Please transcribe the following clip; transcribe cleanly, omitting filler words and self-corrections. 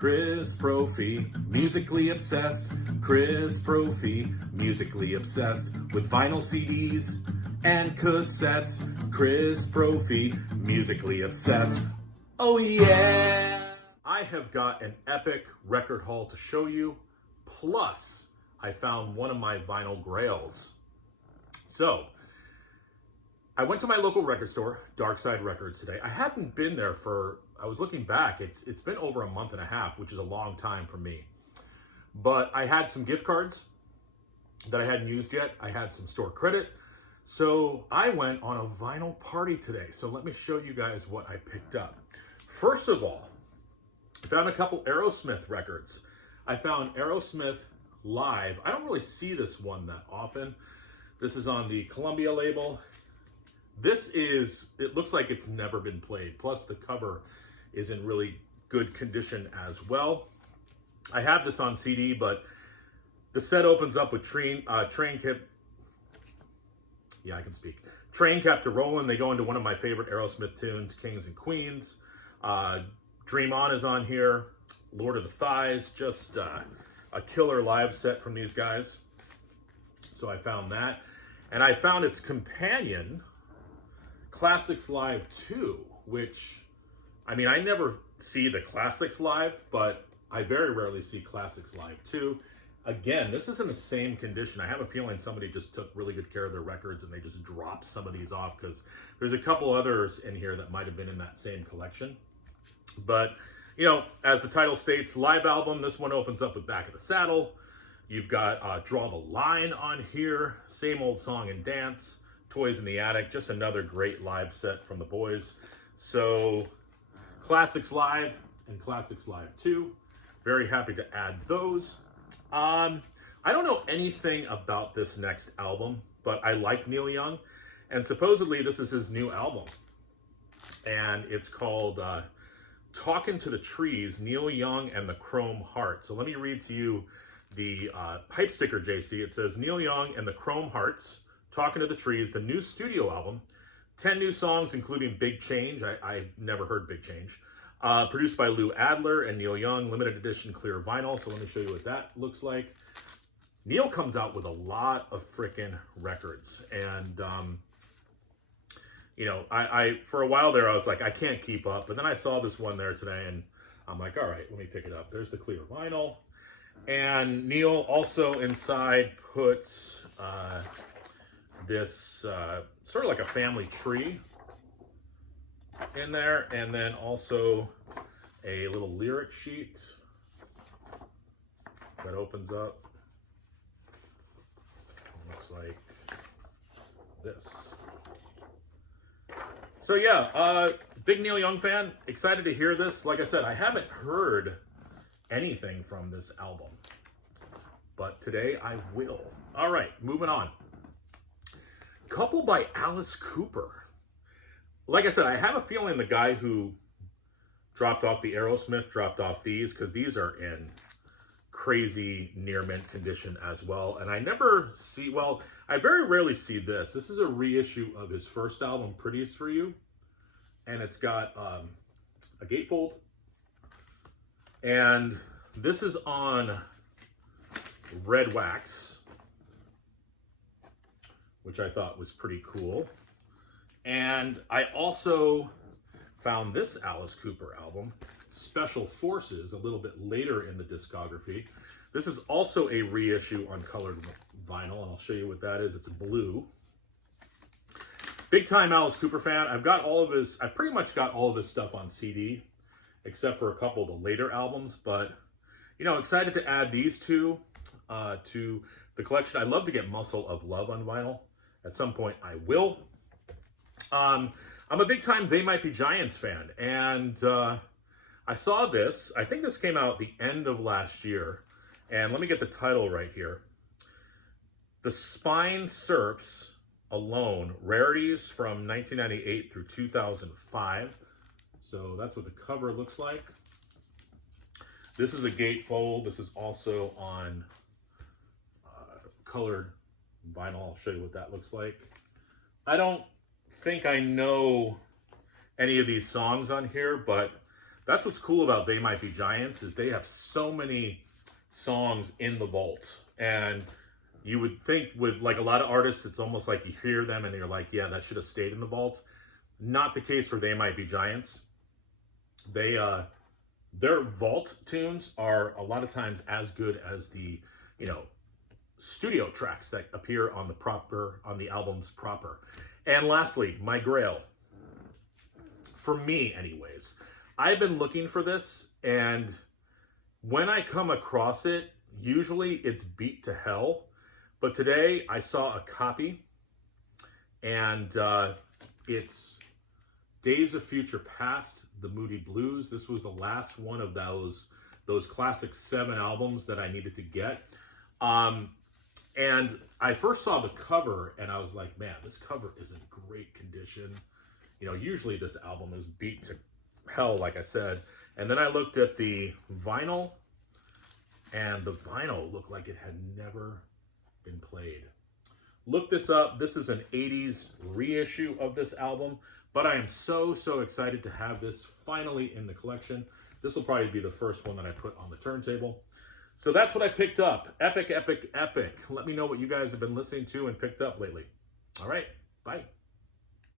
Chris Brophy, musically obsessed. Chris Brophy, musically obsessed with vinyl CDs and cassettes. Chris Brophy, musically obsessed. Oh yeah! I have got an epic record haul to show you. Plus, I found one of my vinyl grails. So, I went to my local record store, Dark Side Records, today. I hadn't been there I was looking back, it's been over a month and a half, which is a long time for me. But I had some gift cards that I hadn't used yet. I had some store credit. So I went on a vinyl party today. So let me show you guys what I picked up. First of all, I found a couple Aerosmith records. I found Aerosmith Live. I don't really see this one that often. This is on the Columbia label. It looks like it's never been played. Plus the cover is in really good condition as well. I have this on CD, but the set opens up with Train Kept to Rollin'. They go into one of my favorite Aerosmith tunes, Kings and Queens. Dream On is on here. Lord of the Thighs, just a killer live set from these guys. So I found that. And I found its companion, Classics Live 2, which, I mean, I never see the Classics Live, but I very rarely see Classics Live 2. Again, this is in the same condition. I have a feeling somebody just took really good care of their records and they just dropped some of these off, because there's a couple others in here that might have been in that same collection. But, you know, as the title states, live album, this one opens up with Back of the Saddle. You've got Draw the Line on here, Same Old Song and Dance, Toys in the Attic, just another great live set from the boys. So, Classics Live and Classics Live 2. Very happy to add those. I don't know anything about this next album, but I like Neil Young. And supposedly this is his new album. And it's called Talkin to the Trees, Neil Young and the Chrome Heart. So let me read to you the hype sticker, JC. It says, Neil Young and the Chrome Hearts, Talkin to the Trees, the new studio album. 10 new songs, including Big Change. I never heard Big Change. Produced by Lou Adler and Neil Young, limited edition clear vinyl. So let me show you what that looks like. Neil comes out with a lot of freaking records. And, you know, I for a while there, I was like, I can't keep up. But then I saw this one there today and I'm like, all right, let me pick it up. There's the clear vinyl. And Neil also inside puts this sort of like a family tree in there, and then also a little lyric sheet that opens up. It looks like this. So yeah, big Neil Young fan, excited to hear this. Like I said, I haven't heard anything from this album, but today I will. All right, moving on. Couple by Alice Cooper. Like I said, I have a feeling the guy who dropped off the Aerosmith dropped off these, because these are in crazy near mint condition as well. And I very rarely see this. This is a reissue of his first album, Prettiest for You. And it's got a gatefold. And this is on red wax, which I thought was pretty cool. And I also found this Alice Cooper album, Special Forces, a little bit later in the discography. This is also a reissue on colored vinyl, and I'll show you what that is. It's blue. Big time Alice Cooper fan. I pretty much got all of his stuff on CD, except for a couple of the later albums. But, you know, excited to add these two to the collection. I'd love to get Muscle of Love on vinyl. At some point, I will. I'm a big time They Might Be Giants fan, and I saw this. I think this came out at the end of last year, and let me get the title right here. The Spine Surfs Alone, Rarities from 1998 through 2005. So that's what the cover looks like. This is a gatefold. This is also on colored vinyl. I'll show you what that looks like. I don't think I know any of these songs on here, but That's what's cool about They Might Be Giants, is they have so many songs in the vault. And you would think with like a lot of artists, it's almost like you hear them and you're like, yeah, that should have stayed in the vault. Not the case for They Might Be Giants. They their vault tunes are a lot of times as good as the, you know, studio tracks that appear on the albums proper. And lastly, my Grail. For me, anyways, I've been looking for this, and when I come across it, usually it's beat to hell. But today I saw a copy, and it's Days of Future Past, The Moody Blues. This was the last one of those classic 7 albums that I needed to get. And I first saw the cover, and I was like, man, this cover is in great condition. You know, usually this album is beat to hell, like I said. And then I looked at the vinyl, and the vinyl looked like it had never been played. Look this up. This is an 80s reissue of this album, but I am so excited to have this finally in the collection. This will probably be the first one that I put on the turntable. So that's what I picked up. Epic, epic, epic. Let me know what you guys have been listening to and picked up lately. All right, bye.